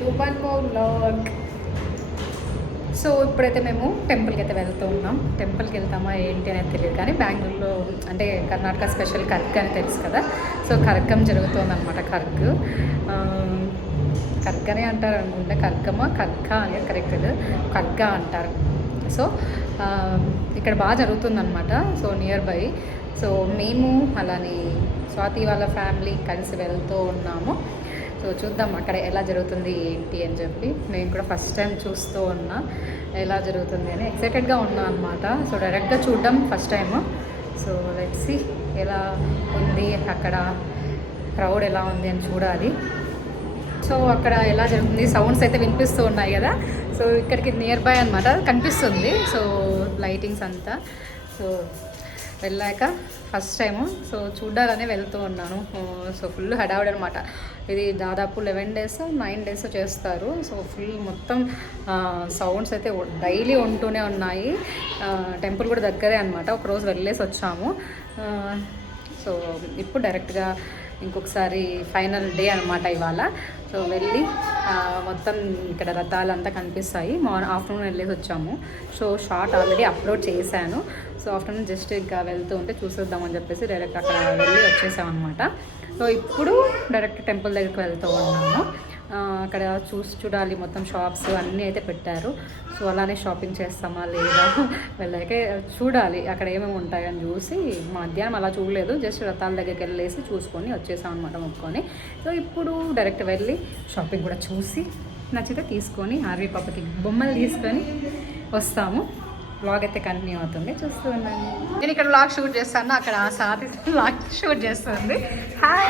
To one more vlog. So ఇప్పుడైతే మేము టెంపుల్కి అయితే వెళ్తూ ఉన్నాం. టెంపుల్కి వెళ్తామా ఏంటి అనేది తెలియదు, కానీ బెంగళూరులో అంటే కర్ణాటక స్పెషల్ కర్క్ అని తెలుసు కదా. సో కర్కం జరుగుతుంది అనమాట. కర్క్ అని అంటారు అనుకుంటే, కర్కమా కర్క అనేది కరెక్ట్, కర్క అంటారు. సో ఇక్కడ బాగా జరుగుతుందన్నమాట. So near by. సో మేము అలానే స్వాతి వాళ్ళ ఫ్యామిలీ కలిసి వెళ్తూ ఉన్నాము. సో చూద్దాం అక్కడ ఎలా జరుగుతుంది ఏంటి అని చెప్పి. నేను కూడా ఫస్ట్ టైం చూస్తూ ఉన్నా ఎలా జరుగుతుంది అని, ఎక్సైటెడ్గా ఉన్నా అనమాట. సో డైరెక్ట్గా చూడడం first time. So let's see ఎలా ఉంది అక్కడ, క్రౌడ్ ఎలా ఉంది అని చూడాలి. సో అక్కడ ఎలా జరుగుతుంది, సౌండ్స్ అయితే వినిపిస్తూ ఉన్నాయి కదా. సో ఇక్కడికి నియర్ బై అనమాట కనిపిస్తుంది. సో లైటింగ్స్ అంతా. సో వెళ్ళాక ఫస్ట్ టైము సో చూడాలనే వెళ్తూ ఉన్నాను. సో ఫుల్ హడావుడి అనమాట. ఇది దాదాపు 11 days 9 days చేస్తారు. సో ఫుల్ మొత్తం సౌండ్స్ అయితే డైలీ ఉంటూనే ఉన్నాయి. టెంపుల్ కూడా దగ్గరే అనమాట. ఒకరోజు వెళ్ళేసి వచ్చాము. సో ఇప్పుడు డైరెక్ట్గా ఇంకొకసారి ఫైనల్ డే అనమాట ఇవాళ. సో వెళ్ళి మొత్తం ఇక్కడ రథాలంతా కనిపిస్తాయి. ఆఫ్టర్నూన్ వెళ్ళేసి వచ్చాము. సో షార్ట్ ఆల్రెడీ అప్లోడ్ చేశాను. సో ఆఫ్టర్నూన్ జస్ట్ ఇంకా వెళ్తూ ఉంటే చూసేద్దామని చెప్పేసి డైరెక్ట్ అక్కడ వెళ్ళి వచ్చేసామన్నమాట. సో ఇప్పుడు డైరెక్ట్ టెంపుల్ దగ్గరికి వెళ్తూ ఉన్నాము. అక్కడ చూడాలి, మొత్తం షాప్స్ అన్నీ అయితే పెట్టారు. సో అలానే షాపింగ్ చేస్తామా లేదా వెళ్ళాకే చూడాలి అక్కడ ఏమేమి ఉంటాయని చూసి. మధ్యాహ్నం అలా చూడలేదు, జస్ట్ రథాల దగ్గరికి వెళ్ళేసి చూసుకొని వచ్చేసాం అనమాట మొక్కుకొని. సో ఇప్పుడు డైరెక్ట్ వెళ్ళి షాపింగ్ కూడా చూసి నచ్చితే తీసుకొని ఆర్వీ పాపకి బొమ్మలు తీసుకొని వస్తాము. వ్లాగ్ అయితే కంటిన్యూ అవుతుంది, చూస్తూ ఉన్నాను. నేను ఇక్కడ వ్లాగ్ షూట్ చేస్తాను, అక్కడ ఆ సార్ వ్లాగ్ షూట్ చేస్తుంది. Hi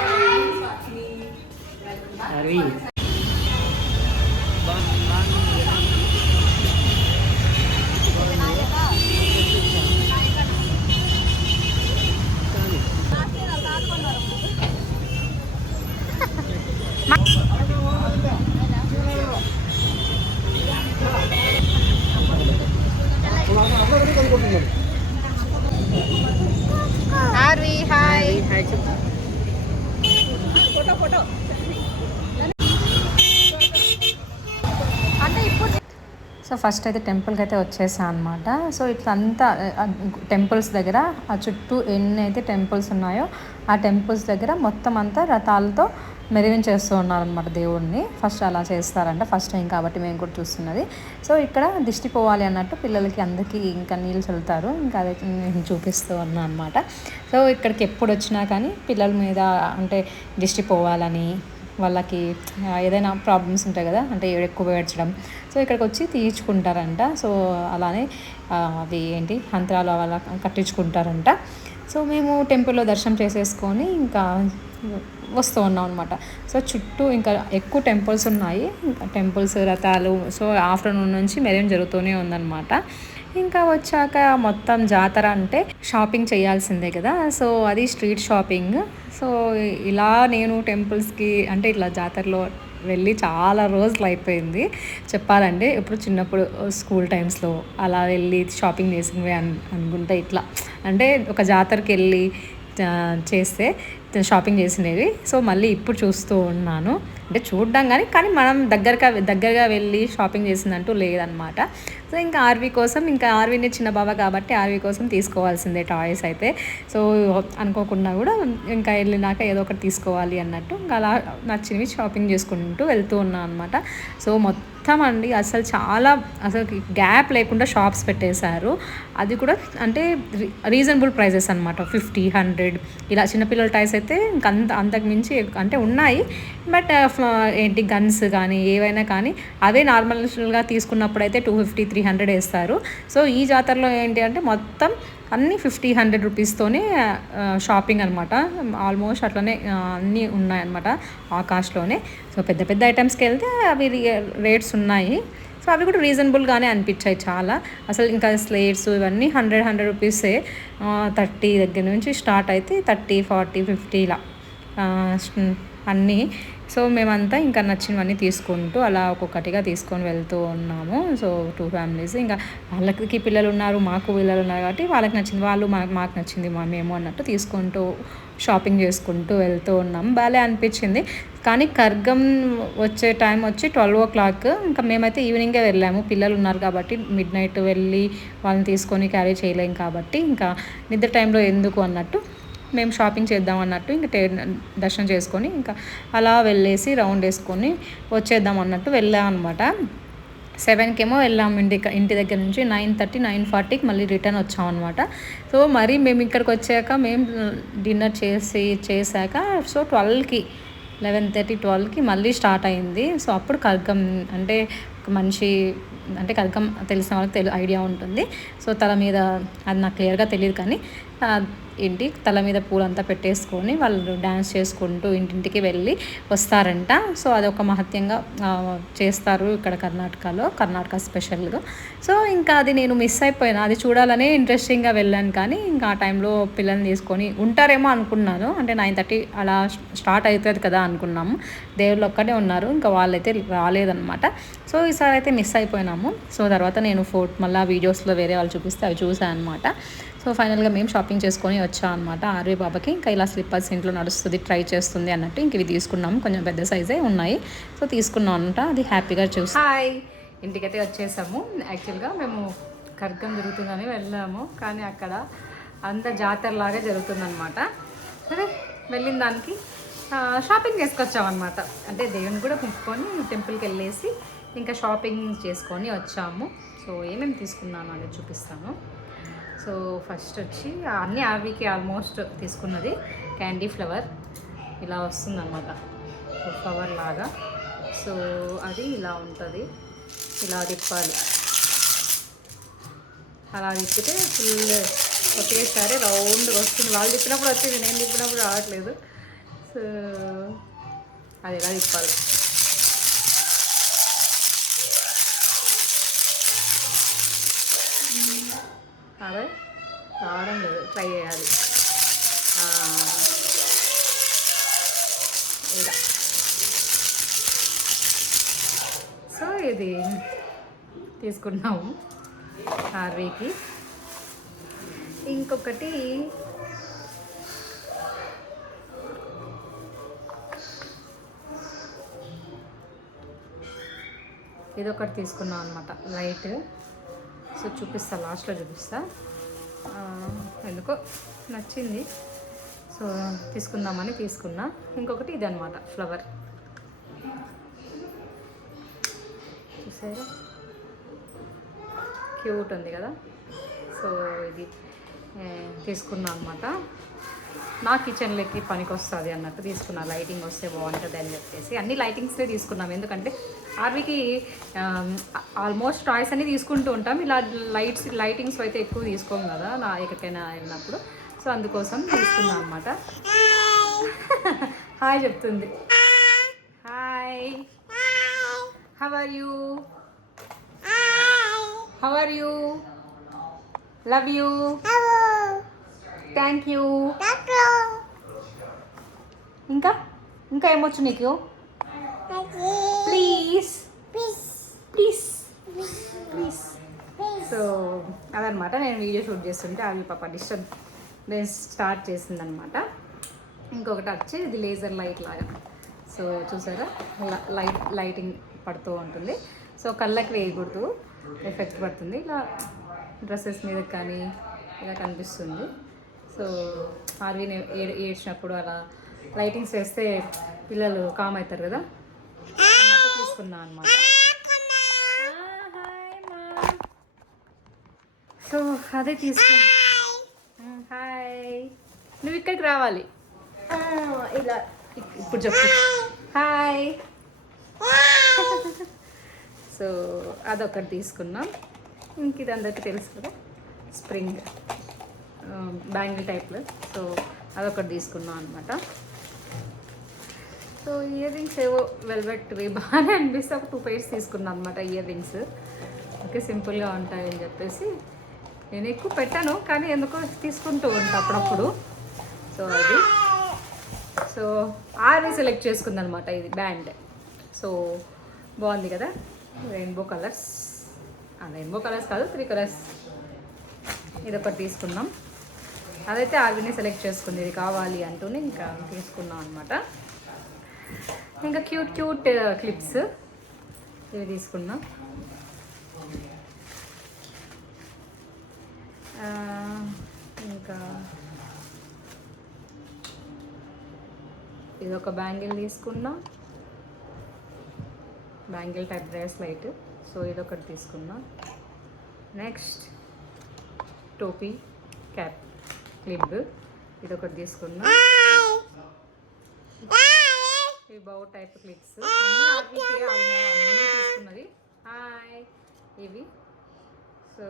Arvi, hi. ఫోటో అంటే ఇప్పుడు. సో ఫస్ట్ అయితే టెంపుల్కి అయితే వచ్చేసాను అనమాట. సో ఇట్లా అంతా టెంపుల్స్ దగ్గర ఆ చుట్టూ ఎన్ని అయితే టెంపుల్స్ ఉన్నాయో ఆ టెంపుల్స్ దగ్గర మొత్తం అంతా రథాలతో మెరవించేస్తూ ఉన్నారనమాట దేవుడిని. ఫస్ట్ అలా చేస్తారంట, ఫస్ట్ టైం కాబట్టి మేము కూడా చూస్తున్నది. సో ఇక్కడ దిష్టి పోవాలి అన్నట్టు పిల్లలకి అందరికీ ఇంకా నీళ్ళు చల్లుతారు. ఇంకా అదైతే నేను చూపిస్తూ ఉన్నాను అనమాట. సో ఇక్కడికి ఎప్పుడు వచ్చినా కానీ పిల్లల మీద అంటే దిష్టి పోవాలని, వాళ్ళకి ఏదైనా ప్రాబ్లమ్స్ ఉంటాయి కదా, అంటే ఎక్కువ ఏడ్చడం, సో ఇక్కడికి వచ్చి తీయించుకుంటారంట. సో అలానే అవి ఏంటి యంత్రాలు అలా కట్టించుకుంటారంట. సో మేము టెంపుల్లో దర్శనం చేసేసుకొని ఇంకా వస్తూ ఉన్నాం అనమాట. సో చుట్టూ ఇంకా ఎక్కువ టెంపుల్స్ ఉన్నాయి, ఇంకా టెంపుల్స్ రథాలు. సో ఆఫ్టర్నూన్ నుంచి మెరేం జరుగుతూనే ఉందన్నమాట. ఇంకా వచ్చాక మొత్తం జాతర అంటే షాపింగ్ చేయాల్సిందే కదా. సో అది స్ట్రీట్ షాపింగ్. సో ఇలా నేను టెంపుల్స్కి అంటే ఇట్లా జాతరలో వెళ్ళి చాలా రోజులు అయిపోయింది చెప్పాలంటే. ఇప్పుడు చిన్నప్పుడు స్కూల్ టైమ్స్లో అలా వెళ్ళి షాపింగ్ చేసినవి అనుకుంటే ఇట్లా అంటే ఒక జాతరకి వెళ్ళి చేస్తే షాపింగ్ చేసినవి. సో మళ్ళీ ఇప్పుడు చూస్తూ ఉన్నాను, అంటే చూడడం కానీ మనం దగ్గరగా వెళ్ళి షాపింగ్ చేసిందంటూ లేదనమాట. సో ఇంకా ఆర్వీ కోసం, ఇంకా ఆర్వీని చిన్న బాబా కాబట్టి ఆర్వీ కోసం తీసుకోవాల్సిందే టాయ్స్ అయితే. సో అనుకోకుండా కూడా ఇంకా వెళ్ళినాక ఏదో ఒకటి తీసుకోవాలి అన్నట్టు ఇంకా అలా నచ్చినవి షాపింగ్ చేసుకుంటూ వెళ్తూ ఉన్నాను అనమాట. సో మొత్తం అండి అసలు గ్యాప్ లేకుండా షాప్స్ పెట్టేశారు. అది కూడా అంటే రీజనబుల్ ప్రైజెస్ అనమాట. 50-100 ఇలా. చిన్నపిల్లల టాయ్స్ అయితే ఇంకా అంతకు మించి అంటే ఉన్నాయి. బట్ ఏంటి గన్స్ కానీ ఏవైనా కానీ అవే నార్మల్గా తీసుకున్నప్పుడు అయితే 250-300 వేస్తారు. సో ఈ జాతరలో ఏంటి అంటే మొత్తం అన్నీ 50-100 రూపీస్తోనే షాపింగ్ అనమాట. ఆల్మోస్ట్ అట్లనే అన్నీ ఉన్నాయన్నమాట ఆ కాస్ట్లోనే. సో పెద్ద పెద్ద ఐటమ్స్కి వెళ్తే అవి రేట్స్ ఉన్నాయి. సో అవి కూడా రీజనబుల్గానే అనిపించాయి చాలా. అసలు ఇంకా స్లేట్స్ ఇవన్నీ 100 రూపీసే. 30 దగ్గర నుంచి స్టార్ట్ అయితే 30, 40, 50 ఇలా అన్నీ. సో మేమంతా ఇంకా నచ్చినవన్నీ తీసుకుంటూ అలా ఒక్కొక్కటిగా తీసుకొని వెళ్తూ ఉన్నాము. సో 2 families, ఇంకా వాళ్ళకి పిల్లలు ఉన్నారు, మాకు పిల్లలు ఉన్నారు కాబట్టి వాళ్ళకి నచ్చింది వాళ్ళు, మాకు నచ్చింది మేము అన్నట్టు తీసుకుంటూ షాపింగ్ చేసుకుంటూ వెళ్తూ ఉన్నాం. బాగా అనిపించింది. కానీ కర్గం వచ్చే టైం వచ్చి 12 o'clock. ఇంకా మేమైతే ఈవినింగే వెళ్ళాము, పిల్లలు ఉన్నారు కాబట్టి మిడ్ నైట్ వెళ్ళి వాళ్ళని తీసుకొని క్యారీ చేయలేం కాబట్టి ఇంకా నిద్ర టైంలో ఎందుకు అన్నట్టు మేము షాపింగ్ చేద్దాం అన్నట్టు ఇంకా దర్శనం చేసుకొని ఇంకా అలా వెళ్ళేసి రౌండ్ వేసుకొని వచ్చేద్దాం అన్నట్టు వెళ్ళాం అనమాట. 7కి వెళ్ళాము ఇంటి దగ్గర నుంచి. 9:30 9:40కి మళ్ళీ రిటర్న్ వచ్చామన్నమాట. సో మరి మేము ఇక్కడికి వచ్చాక మేము డిన్నర్ చేశాక సో 12కి 11:30 12కి మళ్ళీ స్టార్ట్ అయింది. సో అప్పుడు కర్గం అంటే ఒక మంచి అంటే కర్గం తెలిసిన వాళ్ళకి ఐడియా ఉంటుంది. సో తల మీద అది నాకు క్లియర్గా తెలియదు కానీ ఏంటి తల మీద పూలంతా పెట్టేసుకొని వాళ్ళు డ్యాన్స్ చేసుకుంటూ ఇంటింటికి వెళ్ళి వస్తారంట. సో అదొక మహత్యంగా చేస్తారు ఇక్కడ కర్ణాటక స్పెషల్గా. సో ఇంకా అది నేను మిస్ అయిపోయాను, అది చూడాలనే ఇంట్రెస్టింగ్గా వెళ్ళాను కానీ ఇంకా ఆ టైంలో పిల్లల్ని తీసుకొని ఉంటారేమో అనుకున్నాను. అంటే 9:30 అలా స్టార్ట్ అవుతుంది కదా అనుకున్నాము. దేవుళ్ళు ఒక్కడే ఉన్నారు, ఇంకా వాళ్ళైతే రాలేదన్నమాట. సో ఈసారి అయితే మిస్ అయిపోయినాము. సో తర్వాత నేను మళ్ళీ వీడియోస్లో వేరే వాళ్ళు చూపిస్తే అవి చూసాను అనమాట. సో ఫైనల్గా మేము షాపింగ్ చేసుకొని వచ్చాం అనమాట. ఆర్వీ బాబాకి ఇంకా ఇలా స్లిప్పర్స్ ఇంట్లో నడుస్తుంది, ట్రై చేస్తుంది అన్నట్టు ఇంక ఇవి తీసుకున్నాము. కొంచెం పెద్ద సైజే ఉన్నాయి, సో తీసుకున్నాం అనమాట. అది హ్యాపీగా హాయ్ ఇంటికైతే వచ్చేసాము. యాక్చువల్గా మేము కర్గం జరుగుతుందని వెళ్ళాము, కానీ అక్కడ అంత జాతరలాగా జరుగుతుందనమాట. సరే వెళ్ళిన దానికి షాపింగ్ చేసుకొచ్చామన్నమాట. అంటే దేవుని కూడా ముట్టుకొని టెంపుల్కి వెళ్ళేసి ఇంకా షాపింగ్ చేసుకొని వచ్చాము. సో ఏమేమి తీసుకున్నాను అనేది చూపిస్తాను. సో ఫస్ట్ వచ్చి అన్ని ఆర్వీకి ఆల్మోస్ట్ తీసుకున్నది క్యాండీ ఫ్లవర్ ఇలా వస్తుందన్నమాట, ఫ్లవర్ లాగా. సో అది ఇలా ఉంటుంది, ఇలా తిప్పాలి. అలా తిప్పితే ఫుల్ ఒకేసారి రౌండ్గా వస్తుంది. వాళ్ళు తిప్పినప్పుడు వచ్చింది, నేను తిప్పినప్పుడు రావట్లేదు. సో అది ఇలా తిప్పాలి. అదే రావడం లేదు, ట్రై చేయాలి. ఇలా సో ఇది తీసుకున్నాము ఆర్వీకి. ఇంకొకటి ఇదొకటి తీసుకున్నాం అనమాట, లైట్. సో చూపిస్తా, లాస్ట్లో చూపిస్తా. ఎందుకో నచ్చింది, సో తీసుకుందామని తీసుకున్నా. ఇంకొకటి ఇది అనమాట, ఫ్లవర్. చూసారా క్యూట్ ఉంది కదా. సో ఇది తీసుకున్నా అనమాట. నా కిచెన్లోకి పనికి వస్తుంది అన్నట్టు తీసుకున్నా, లైటింగ్ వస్తే బాగుంటుంది అని చెప్పేసి. అన్ని లైటింగ్సే తీసుకున్నాం, ఎందుకంటే ఆర్వీకి ఆల్మోస్ట్ టాయ్స్ అన్నీ తీసుకుంటూ ఉంటాం. ఇలా లైటింగ్స్ అయితే ఎక్కువ తీసుకోము కదా నా ఎక్కడికైనా వెళ్ళినప్పుడు. సో అందుకోసం తీసుకున్నాం అనమాట. హాయ్ చెప్తుంది. Hi, how are you? How are you? Love you, thank you. ఇంకా ఇంకా ఏమొచ్చు నీకు? Please please please. సో అదనమాట, నేను వీడియో షూట్ చేస్తుంటే అవి పాప డిస్టర్బ్ నేను స్టార్ట్ చేసిందనమాట. ఇంకొకటి వచ్చి ఇది లేజర్ లైట్ లాగా. సో చూసారా లైటింగ్ పడుతూ ఉంటుంది. సో కళ్ళకి వేయకూడదు, ఎఫెక్ట్ పడుతుంది. ఇలా డ్రెస్సెస్ మీద కానీ ఇలా కనిపిస్తుంది. సో ఆర్వీని ఏడ్చినప్పుడు అలా లైటింగ్స్ వేస్తే పిల్లలు కామ్ అవుతారు కదా, తీసుకున్నా అనమాట. సో అదే తీసుకున్నా. హాయ్, నువ్వు ఇక్కడికి రావాలి. ఇలా ఇప్పుడు చెప్పు హాయ్. సో అదొకటి తీసుకున్నాం. ఇంక ఇది అందరికీ తెలుసు కదా, స్ప్రింగ్ బ్యాంగిల్ టైప్లో. సో అదొకటి తీసుకున్నాం అనమాట. సో ఇయర్ రింగ్స్ ఏవో వెల్వెట్వి బాగానే అనిపిస్తే ఒక 2 pairs తీసుకున్నాను అనమాట. ఇయర్ రింగ్స్ ఓకే, సింపుల్గా ఉంటాయని చెప్పేసి నేను ఎక్కువ పెట్టాను, కానీ ఎందుకో తీసుకుంటూ ఉంటాను అప్పుడప్పుడు. సో అది సో ఆర్వీ సెలెక్ట్ చేసుకుందనమాట ఇది బ్యాండ్. సో బాగుంది కదా, రెయిన్బో కలర్స్ కాదు 3 కలర్స్. ఇదొకటి తీసుకున్నాం. అదైతే ఆర్వీని సెలెక్ట్ చేసుకుంది, ఇది కావాలి అంటూనే ఇంకా తీసుకున్నాం అనమాట. ఇంకా క్యూట్ క్యూట్ క్లిప్స్ ఇవి తీసుకున్నా. ఇంకా ఇది ఒక బ్యాంగిల్ తీసుకున్నా, బ్యాంగిల్ టైప్ బ్రేస్లైట్. సో ఇదొకటి తీసుకున్నా. నెక్స్ట్ టోపీ క్యాప్ క్లిప్ ఇదొకటి తీసుకున్నా. ఈ బౌ టైప్ క్లిప్స్ అన్నీ తీసుకున్నది. హాయ్ ఇవి. సో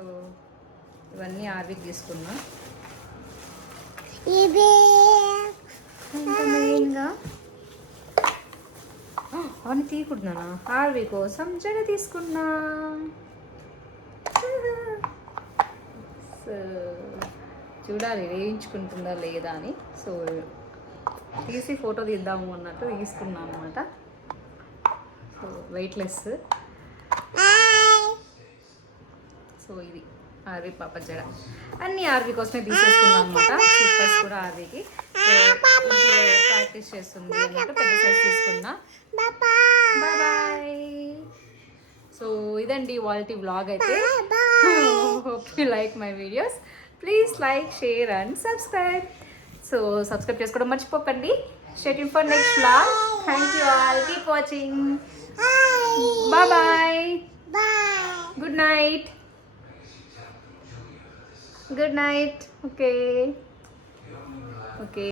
ఇవన్నీ ఆర్వీకి తీసుకున్నా. ఇంకా మెయిన్గా అవన్నీ తీయకుంటున్నానా, ఆర్వీ కోసం జడ తీసుకున్నా. సో చూడాలి వేయించుకుంటుందా లేదా అని. సో తీసి ఫోటో తీద్దాము అన్నట్టు తీసుకున్నాను అనమాట. So weightless. సో ఇది ఆర్వీ పాప జడ అన్నీ ఆర్వీ కోసమే తీసేసుకున్నాం అనమాట. సూపర్స్ కూడా ఆర్వీకి ప్రాక్టీస్ చేస్తుంది అన్నట్టు పెద్ద సైజ్ తీసుకున్నా. బాయ్. సో ఇదండి వాల్టీ వ్లాగ్ అయితే. Hope you like my videos. Please like, share and subscribe. So subscribe చేసుకోవడం మర్చిపోకండి. Stay tune for next vlog. Thank you all. Keep watching. Bye. Good night. Good night. Okay.